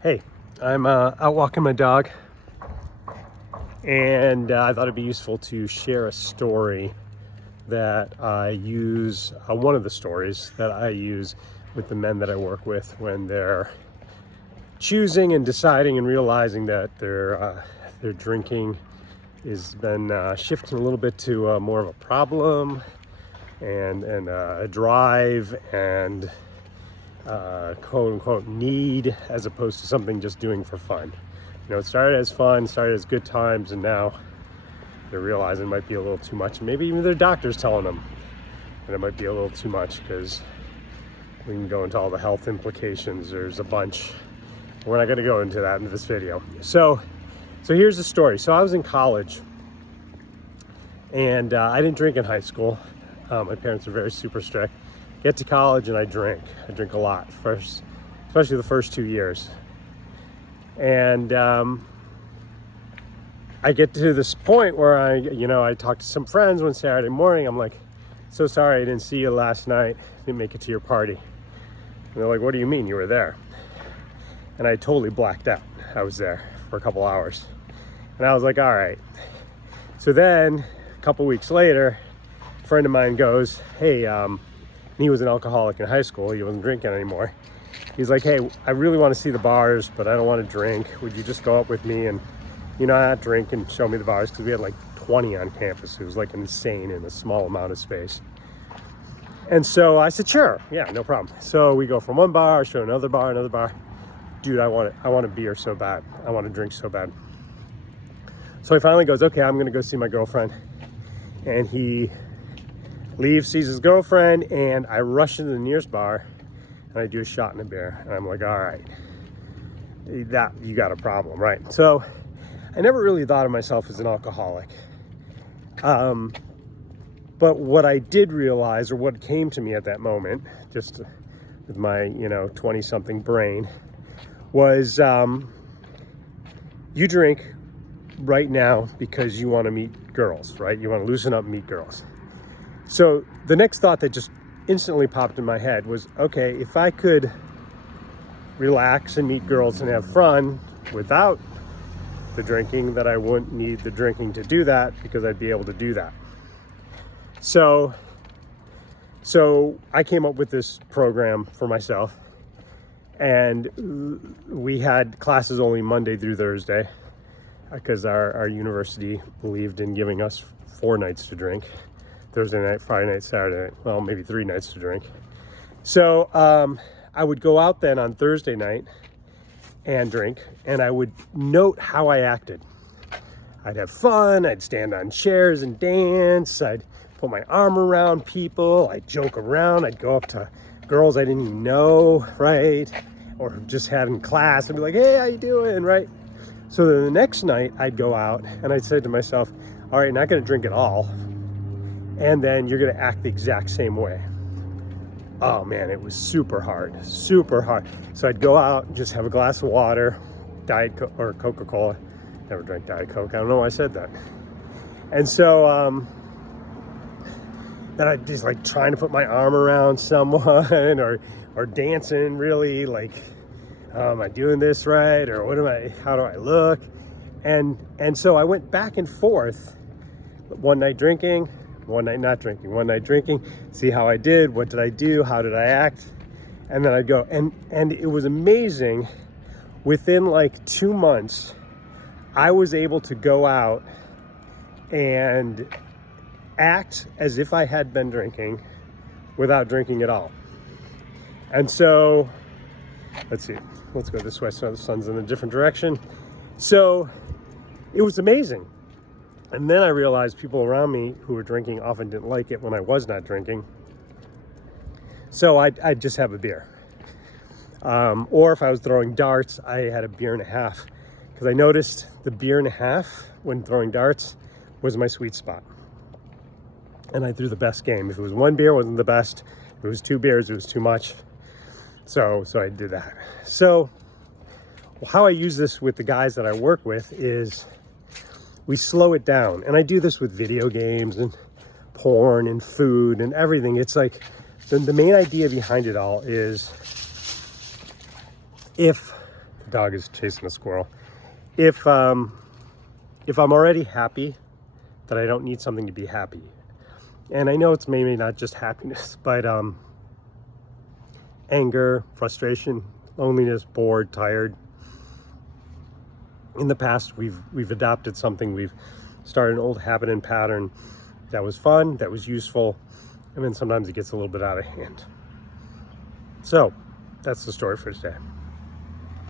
Hey, I'm out walking my dog, and I thought it'd be useful to share a story that I use, one of the stories that I use with the men that I work with when they're choosing and deciding and realizing that their drinking has been shifting a little bit to more of a problem and a drive and quote unquote need, as opposed to something just doing for fun. You know, it started as fun, started as good times, and now they're realizing it might be a little too much. Maybe even their doctor's telling them that it might be a little too much, because we can go into all the health implications. There's a bunch. We're not going to go into that in this video. So here's the story. So I was in college, and I didn't drink in high school. My parents were very super strict. Get to college and I drink a lot, especially the first 2 years. And I get to this point where I talked to some friends one Saturday morning. I'm like, so sorry I didn't see you last night. Didn't make it to your party. And they're like, what do you mean you were there? And I totally blacked out. I was there for a couple hours. And I was like, all right. So then a couple weeks later, a friend of mine goes, hey, he was an alcoholic in high school. He wasn't drinking anymore. He's like, hey, I really want to see the bars, but I don't want to drink. Would you just go up with me and, not drink and show me the bars? Because we had like 20 on campus. It was like insane in a small amount of space. And so I said, sure, yeah, no problem. So we go from one bar, show another bar. Dude, I want a beer so bad. I want to drink so bad. So he finally goes, okay, I'm going to go see my girlfriend. And he leaves, sees his girlfriend, and I rush into the nearest bar and I do a shot in a beer. And I'm like, all right, that you got a problem, right? So I never really thought of myself as an alcoholic. But what I did realize, or what came to me at that moment, just with my, 20-something brain, was you drink right now because you want to meet girls, right? You want to loosen up and meet girls. So the next thought that just instantly popped in my head was, okay, if I could relax and meet girls and have fun without the drinking, that I wouldn't need the drinking to do that, because I'd be able to do that. So I came up with this program for myself, and we had classes only Monday through Thursday, because our university believed in giving us 4 nights to drink. Thursday night, Friday night, Saturday night, well, maybe 3 nights to drink. So I would go out then on Thursday night and drink, and I would note how I acted. I'd have fun, I'd stand on chairs and dance, I'd put my arm around people, I'd joke around, I'd go up to girls I didn't even know, right? Or just had in class and be like, hey, how you doing, right? So then the next night I'd go out and I'd say to myself, all right, not gonna drink at all, and then you're gonna act the exact same way. Oh man, it was super hard. So I'd go out and just have a glass of water, Diet Coke or Coca-Cola. Never drank Diet Coke, I don't know why I said that. And so then I'd just like trying to put my arm around someone or dancing, really like, am I doing this right? Or how do I look? And so I went back and forth, one night drinking, one night not drinking, one night drinking, see how I did, what did I do, how did I act, and then I'd go. And it was amazing. Within like 2 months, I was able to go out and act as if I had been drinking without drinking at all. And so, let's see, let's go this way so the sun's in a different direction. So it was amazing. And then I realized people around me who were drinking often didn't like it when I was not drinking. So I'd just have a beer. Or if I was throwing darts, I had a beer and a half. Because I noticed the beer and a half when throwing darts was my sweet spot. And I threw the best game. If it was 1 beer, it wasn't the best. If it was 2 beers, it was too much. So I did that. So how I use this with the guys that I work with is we slow it down. And I do this with video games and porn and food and everything. It's like the main idea behind it all is if The dog is chasing a squirrel. If I'm already happy, that I don't need something to be happy. And I know it's maybe not just happiness, but anger, frustration, loneliness, bored, tired. In the past, we've adopted something, we've started an old habit and pattern that was fun, that was useful, and then sometimes it gets a little bit out of hand. So that's the story for today.